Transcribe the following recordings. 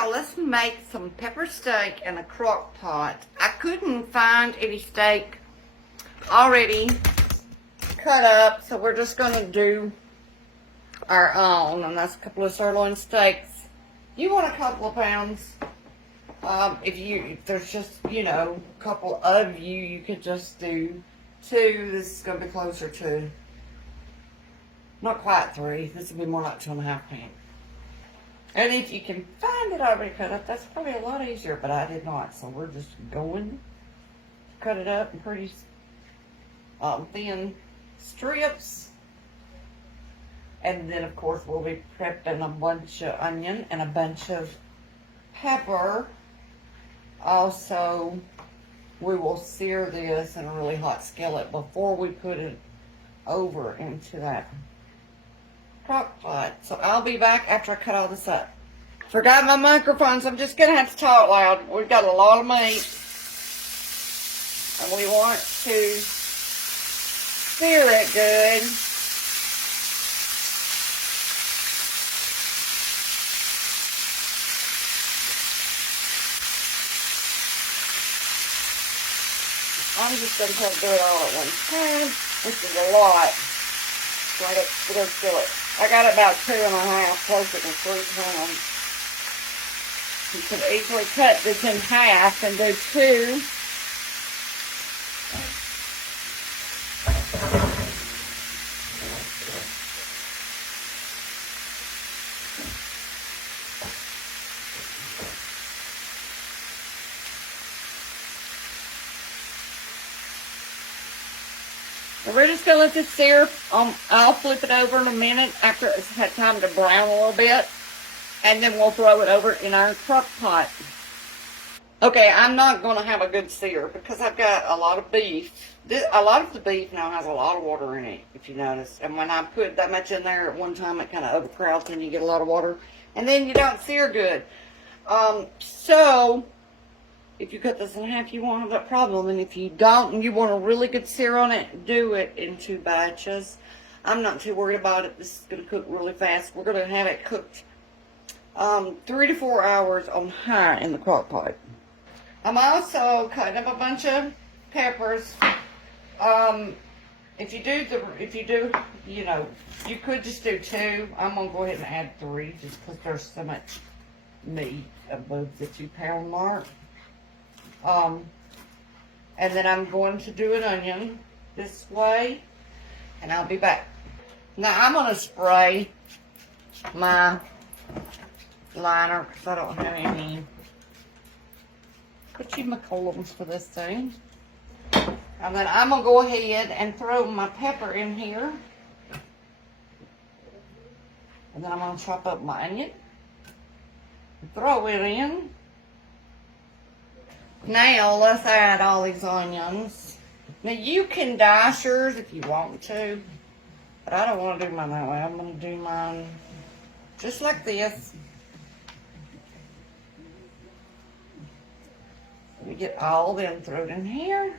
y'all, let's make some pepper steak in a crock pot. I couldn't find any steak already cut up, so we're just going to do our own, and that's a couple of sirloin steaks. You want a couple of pounds. If there's just, you know, a couple of you, you could just do 2. This is going to be closer to, not quite 3. This will be more like 2.5 pounds. And if you can find it already cut up, that's probably a lot easier, but I did not. So we're just going to cut it up in pretty thin strips. And then, of course, we'll be prepping a bunch of onion and a bunch of pepper. Also, we will sear this in a really hot skillet before we put it over into that crock pot. So I'll be back after I cut all this up. Forgot my microphones. I'm just going to have to talk loud. We've got a lot of meat. And we want to sear it good. I'm just going to try to do it all at one time, which is a lot. Right up to the skillet. I got it about 2.5, closer to 3 pounds. You could easily cut this in half and do 2. We're just going to let this sear. I'll flip it over in a minute after it's had time to brown a little bit. And then we'll throw it over in our crock pot. Okay, I'm not going to have a good sear because I've got a lot of beef. A lot of the beef now has a lot of water in it, if you notice. And when I put that much in there at one time, it kind of overcrowds and you get a lot of water. And then you don't sear good. So if you cut this in half, you won't have that problem. And if you don't, and you want a really good sear on it, do it in 2 batches. I'm not too worried about it. This is going to cook really fast. We're going to have it cooked 3 to 4 hours on high in the crock pot. I'm also cutting up a bunch of peppers. If you do, you know, you could just do 2. I'm going to go ahead and add 3 just because there's so much meat above the 2 pound mark. And then I'm going to do an onion this way, and I'll be back. Now I'm going to spray my liner because I don't have any whatchamacallums for this thing. And then I'm going to go ahead and throw my pepper in here. And then I'm going to chop up my onion. Throw it in. Now, let's add all these onions. Now, you can dice yours if you want to, but I don't want to do mine that way. I'm going to do mine just like this. We get all of them thrown in here,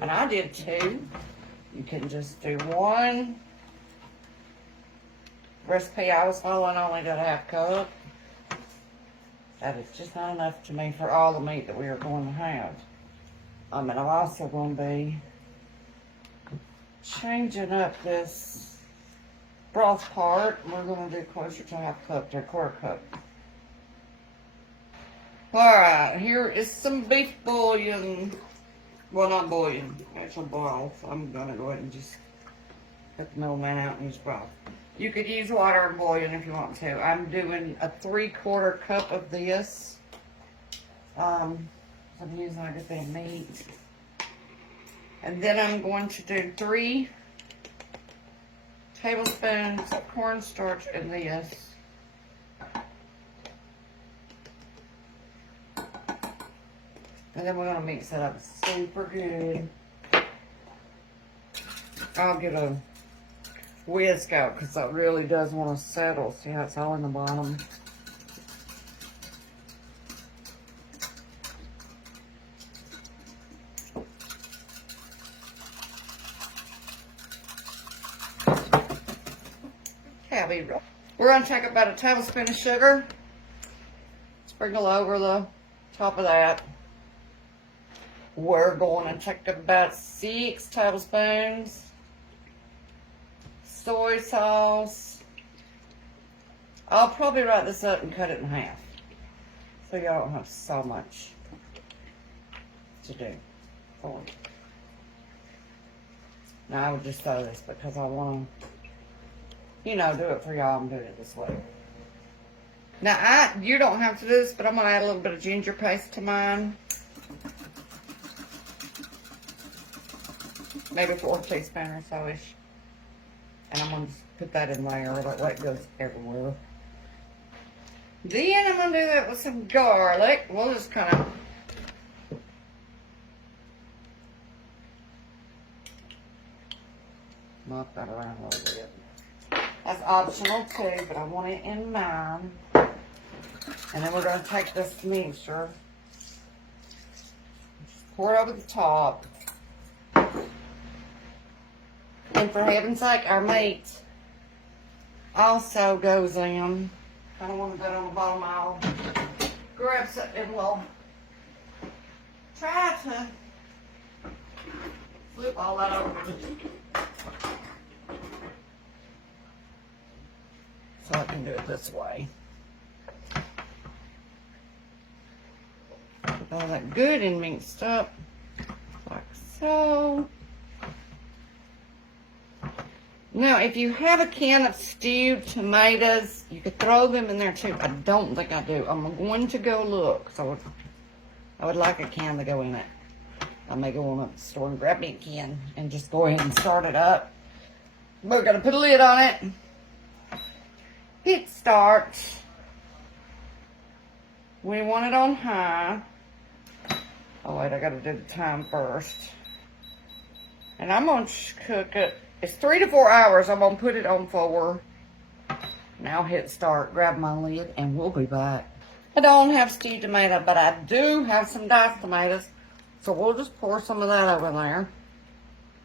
and I did 2. You can just do 1. Recipe I was following only did a 1/2 cup. That is just not enough to me for all the meat that we are going to have. And I'm also going to be changing up this broth part. We're going to do closer to 1/2 cup to 1/4 cup. Alright, here is some beef bouillon. Well, not bouillon, actual broth. I'm going to go ahead and just cut the middleman out and use broth. You could use water and bouillon if you want to. I'm doing a 3/4 cup of this. I'm using like a bit of meat. And then I'm going to do 3 tablespoons of cornstarch in this. And then we're going to mix it up super good. I'll get a whisk out because that really does want to settle. See how it's all in the bottom? Okay, we're going to take about a tablespoon of sugar. Sprinkle over the top of that. We're going to take about 6 tablespoons soy sauce. I'll probably write this up and cut it in half, so y'all don't have so much to do for it. Now I would just throw this because I want to, you know, do it for y'all and do it this way. Now you don't have to do this, but I'm going to add a little bit of ginger paste to mine. Maybe 4 teaspoons or so-ish. And I'm going to just put that in there, that way it goes everywhere. Then I'm going to do that with some garlic. We'll just kind of mop that around a little bit. That's optional too, but I want it in mine. And then we're going to take this mixture, just pour it over the top. And for heaven's sake, our meat also goes in. I don't want to put it on the bottom. I'll grab something and we'll try to flip all that over. So I can do it this way. Get all that good and mixed up, like so. Now, if you have a can of stewed tomatoes, you could throw them in there too. I don't think I do. I'm going to go look. So I would like a can to go in it. I may go on up to the store and grab me a can and just go ahead and start it up. We're going to put a lid on it. Hit start. We want it on high. Oh wait, I got to do the time first. And I'm going to cook it. It's 3 to 4 hours. I'm going to put it on 4. Now hit start, grab my lid, and we'll be back. I don't have stewed tomato, but I do have some diced tomatoes. So we'll just pour some of that over there.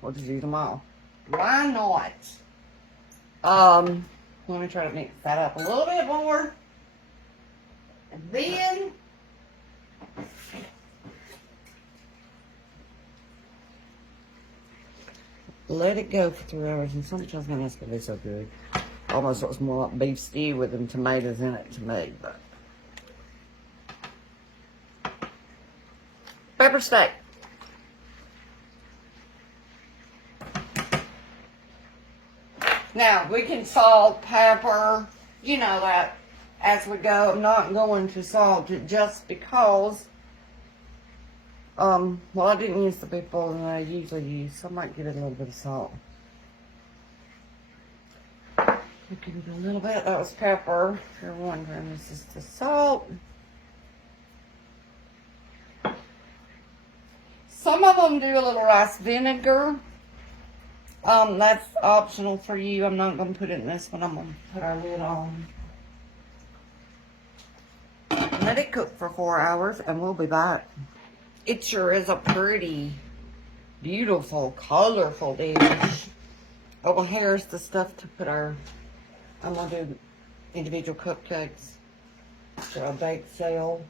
We'll just use them all. Why not? Let me try to mix that up a little bit more. And then let it go for 3 hours, and sometimes man, that's gonna be so good. Almost looks more like beef stew with them tomatoes in it to me, but pepper steak. Now we can salt, pepper, you know that as we go. I'm not going to salt it just because well, I didn't use the big bowl that I usually use, so I might give it a little bit of salt. Give it a little bit. That was pepper. If you're wondering, this is the salt. Some of them do a little rice vinegar. That's optional for you. I'm not going to put it in this one. I'm going to put our lid on. Let it cook for 4 hours, and we'll be back. It sure is a pretty, beautiful, colorful dish. Over here's the stuff to put our, I'm going to do individual cupcakes for a bake sale.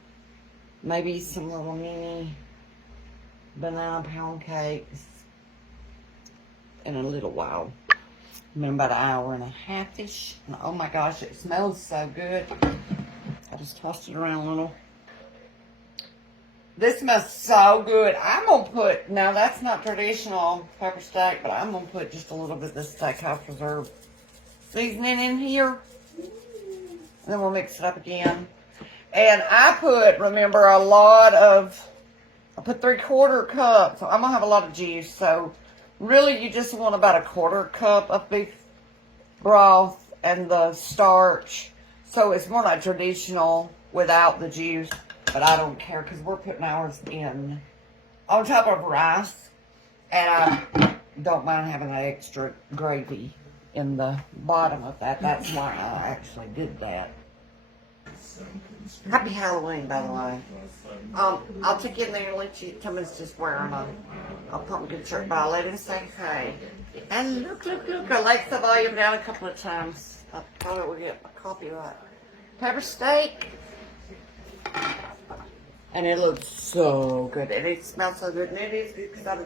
Maybe some little mini banana pound cakes in a little while. Maybe about an hour and a half-ish. And oh my gosh, it smells so good. I just tossed it around a little. This smells so good. I'm going to put, now that's not traditional pepper steak, but I'm going to put just a little bit of this steakhouse reserve seasoning in here. And then we'll mix it up again. And I put, remember, a lot of, I put 3/4 cup. So I'm going to have a lot of juice. So really you just want about 1/4 cup of beef broth and the starch. So it's more like traditional without the juice. But I don't care because we're putting ours in on top of rice. And I don't mind having that extra gravy in the bottom of that. That's why I actually did that. Happy Halloween, by the way. I'll take you in there and let you, Timmons just wearing a pumpkin shirt, but I'll let him say hey. And look, I let the volume down a couple of times. I thought it would get my copyright. Pepper steak. And it looks so good. And it smells so good. And it is good because I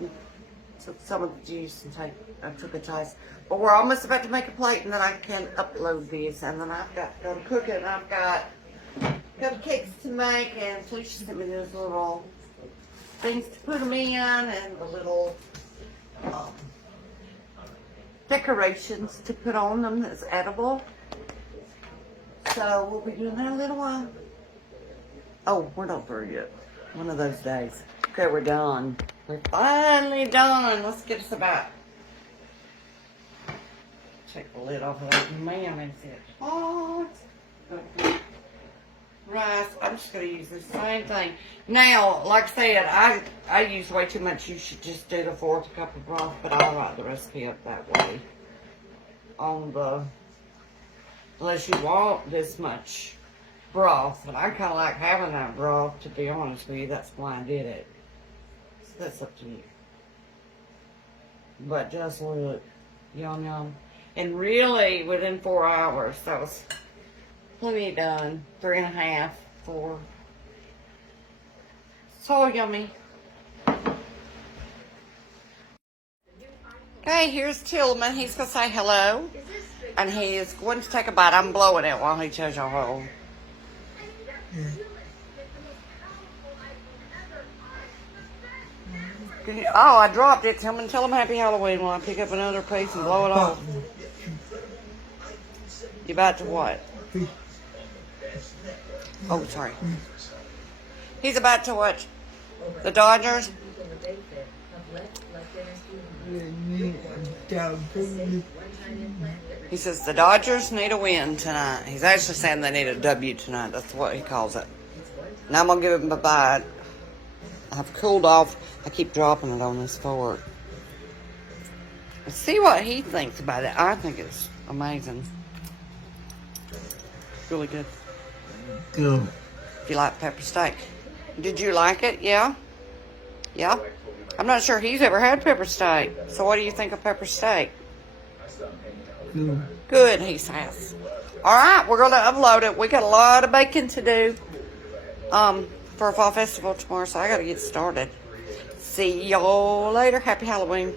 took some of the juice and I took a taste. But we're almost about to make a plate and then I can upload this. And then I've got to go to cook it and I've got cupcakes to make. And Felicia sent me those little things to put them in and the little decorations to put on them that's edible. So we'll be doing that in a little while. Oh, we're not through yet. One of those days. Okay, we're done. We're finally done. Let's get us about. Take the lid off of that. Man, is it hot. Okay. Rice. I'm just going to use the same thing. Now, like I said, I use way too much. You should just do the 4th cup of broth, but I'll write the recipe up that way. Unless you want this much broth, but I kind of like having that broth, to be honest with you. That's why I did it. So that's up to you. But just look, yum yum. And really, within 4 hours, that was plenty done. 3.5, 4. So yummy. Okay, here's Tillman. He's going to say hello. And he is going to take a bite. I'm blowing it while he tells y'all how. Oh, I dropped it. Tell him Happy Halloween while I pick up another piece and blow it off. You about to what? Oh, sorry. He's about to watch the Dodgers. He says the Dodgers need a win tonight. He's actually saying they need a W tonight. That's what he calls it. Now I'm going to give him a bite. I've cooled off. I keep dropping it on this fork. Let's see what he thinks about it. I think it's amazing. Really good. Good. Do you like pepper steak? Did you like it? Yeah? Yeah? I'm not sure he's ever had pepper steak. So what do you think of pepper steak? Good. Good, he says. All right, we're going to upload it. We got a lot of baking to do for a fall festival tomorrow, so I got to get started. See y'all later. Happy Halloween.